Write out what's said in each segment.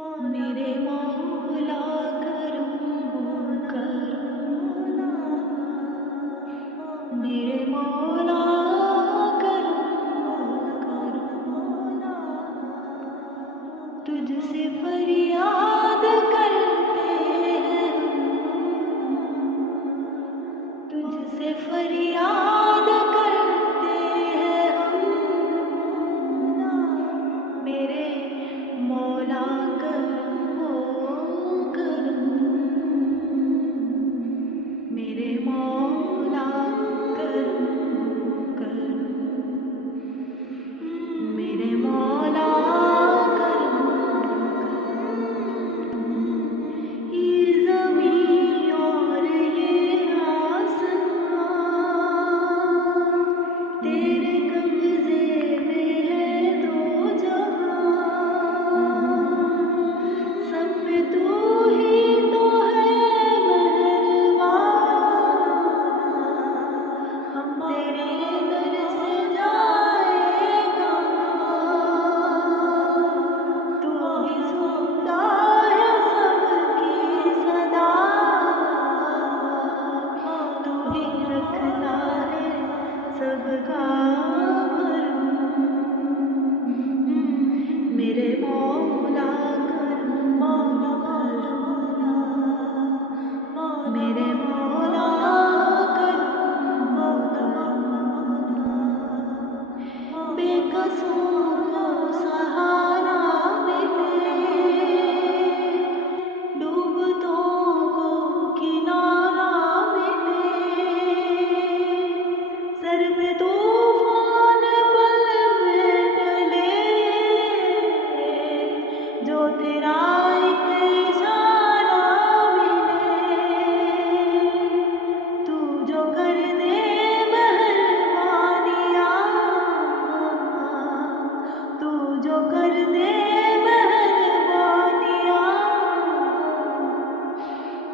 میرے مولا کرم کرنا، میرے مولا کرم کرنا، تجھ سے فریاد کرتے ہیں، تجھ سے فریاد کرتے ہیں ہم، میرے مولا میرے مولا کرم میرے مولا کرم، یہ زمین اور یہ آسمان تیرے قبضے میں ہے دو جہاں، سب پہ تو ہی تو ہے سب کا میرے مولا کرم، میرے مولا کرم، بے قصوں کو سہارا ملے، ڈوبتوں کو کنارہ ملے، سر پہ طوفان پل میں ڈلے، جو تیرا ایک اشارہ ملے، تو جو کر دے مہربانیاں، تو جو کر دے مہربانیاں،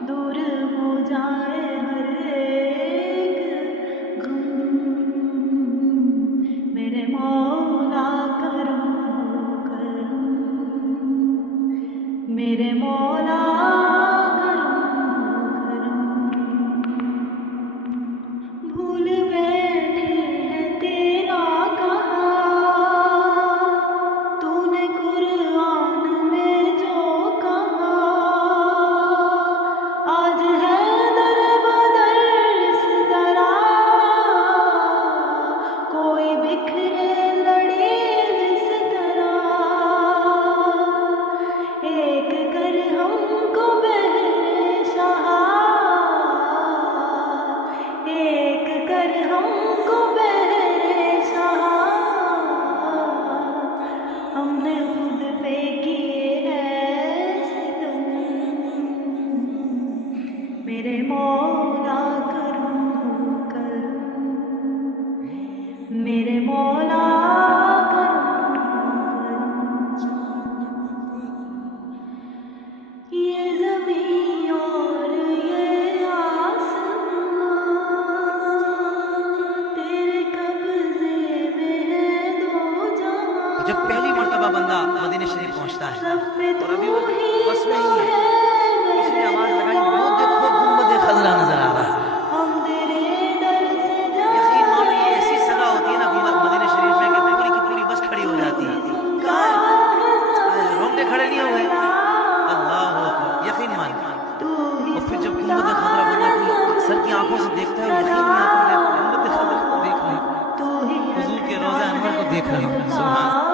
دور ہو جائے ہر ایک غم، میرے مولا کرم کرم، میرے مولا کرم کرم، بھول بیٹھے ہیں تیرا کہا، تو نے قرآن میں جو کہا، آج ہے در بدر اس طرح، کوئی بکھرے لڑے جس طرح، ایک کر ہم کو بہر شاہ، ایک کر ہم کو بہر شاہ، ہم نے خود پہ کیے ہیں ستم، میرے مولا کرم کرم، میرے مولا یہ زمین اور یہ آسمان تیرے قبضے میں ہے دو جہاں، جب پہلی مرتبہ بندہ مدینہ شریف پہنچتا ہے سب پہ اور ابھی تو وہ ہی بس میں تو ہی ہے، ہے اس نے آواز لگائی، وہ دیکھو گنبد خضرا نظر آ رہا ہے۔ ہم تیرے در سے یقین مانو یہ ایسی صدا ہوتی ہے نا مدینہ شریف میں کہ پوری کی پوری بس کھڑی ہو جاتی ہے۔ کہاں ہے؟ رونگٹے کھڑے نہیں ہوئے؟ اللہ اکبر، یقین مانو۔ اور پھر جب گنبد خضرا بندہ کوئی سر کی آنکھوں سے دیکھتا ہے، یقین نہیں آتا میں گنبد خضرا کو دیکھ رہا ہوں، حضور کے روضہ انور کو دیکھ رہا ہوں، سبحان اللہ۔